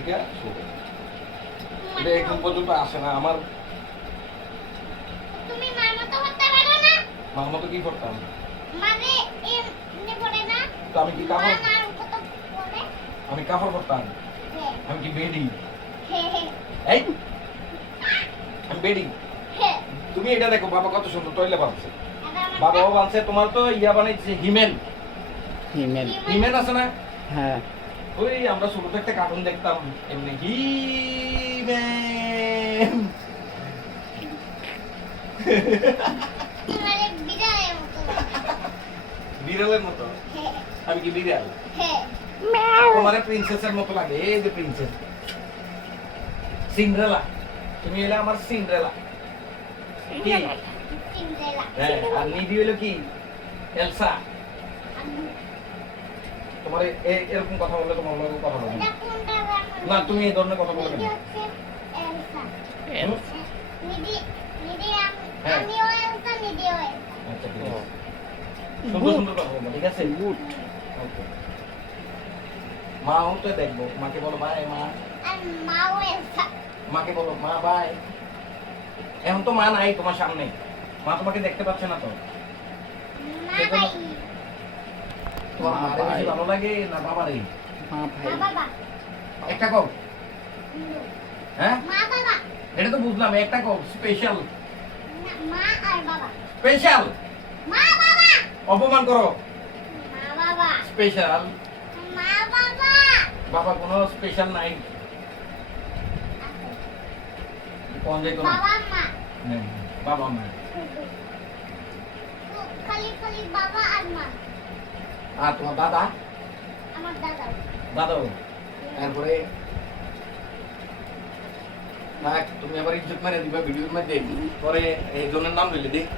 থেকে ছোট। এটা এখন পর্যন্ত আসে না আমার। তুমি মার মতো করতে পারো না? মার মতো কি করতাম? মানে এমনি পড়ে না? তো আমি কি কাপড়? মার কত পড়ে? আমি কাপড় করতাম। হ্যাঁ। আমি কি বেডি? হ্যাঁ। এই আমি বেডি। হ্যাঁ। তুমি এটা দেখো বাবা কত সুন্দর টয়লেট বানাচ্ছে। এটা আমার বাবাও বানছে, তোমার তো ইয়া বানাইছে হিমেল। হিমেল। হিমেল আছে না? হ্যাঁ। ওই আমরা ছোট একটা কার্টুন দেখতাম এমনি হিমেল। মানে বিড়ালের মতো লাগে। বিড়ালের মতো? হ্যাঁ। আমি কি বিড়াল? হ্যাঁ। তোমার প্রিন্সেসের মতো লাগে, এই যে প্রিন্সেস সিন্ড্রেলা। তুমি এলে আমার সিন্ড্রেলা কি? সিন্ড্রেলা। হ্যাঁ, আর নিডি হলো কি? এলসা। তোমার এরকম কথা বললে তোমার লগে কথা বলবে এটা কোনটা জানো? না, তুমি এই ধরনের কথা বলবে নিধি না। হচ্ছে এলসা। এলসা। নিধি হ্যাঁ। আমিও এলসা, নিধিও এলসা। আচ্ছা ঠিক আছে, সুন্দর সুন্দর কথা বলবো, ঠিক আছে? গুড। ওকে। মাও তো দেখবো, মাকে বলো বাই মা। আর মাও এলসা। মাকে বলো মা বাই। এখন তো মা নাই তোমার সামনে, মা তোমাকে দেখতে পাচ্ছে না তো। মা ভাই। তোমার মা মারে বেশি বাই। ভালো লাগে না বাবারে? মা ভাই। মা বাবা। একটা কও। হ্যাঁ, মা বাবা। এটা তো বুঝলাম, একটা কও স্পেশাল। না, মা আর বাবা। স্পেশাল। মা বাবা। অপমান করো। মা বাবা। স্পেশাল। মা বাবা। বাবা কোনো স্পেশাল নাই। কোন যে কোনো বাবা মা। নেই, বাবা মা। খালি খালি বাবা আর মা। আর তোমার দাদা? আমার দাদা। দাদাও। তারপরে না, তুমি আবার ইজ্জত মেরে দিবা ভিডিওর মধ্যে, পরে এই জনের নাম বলে দিই।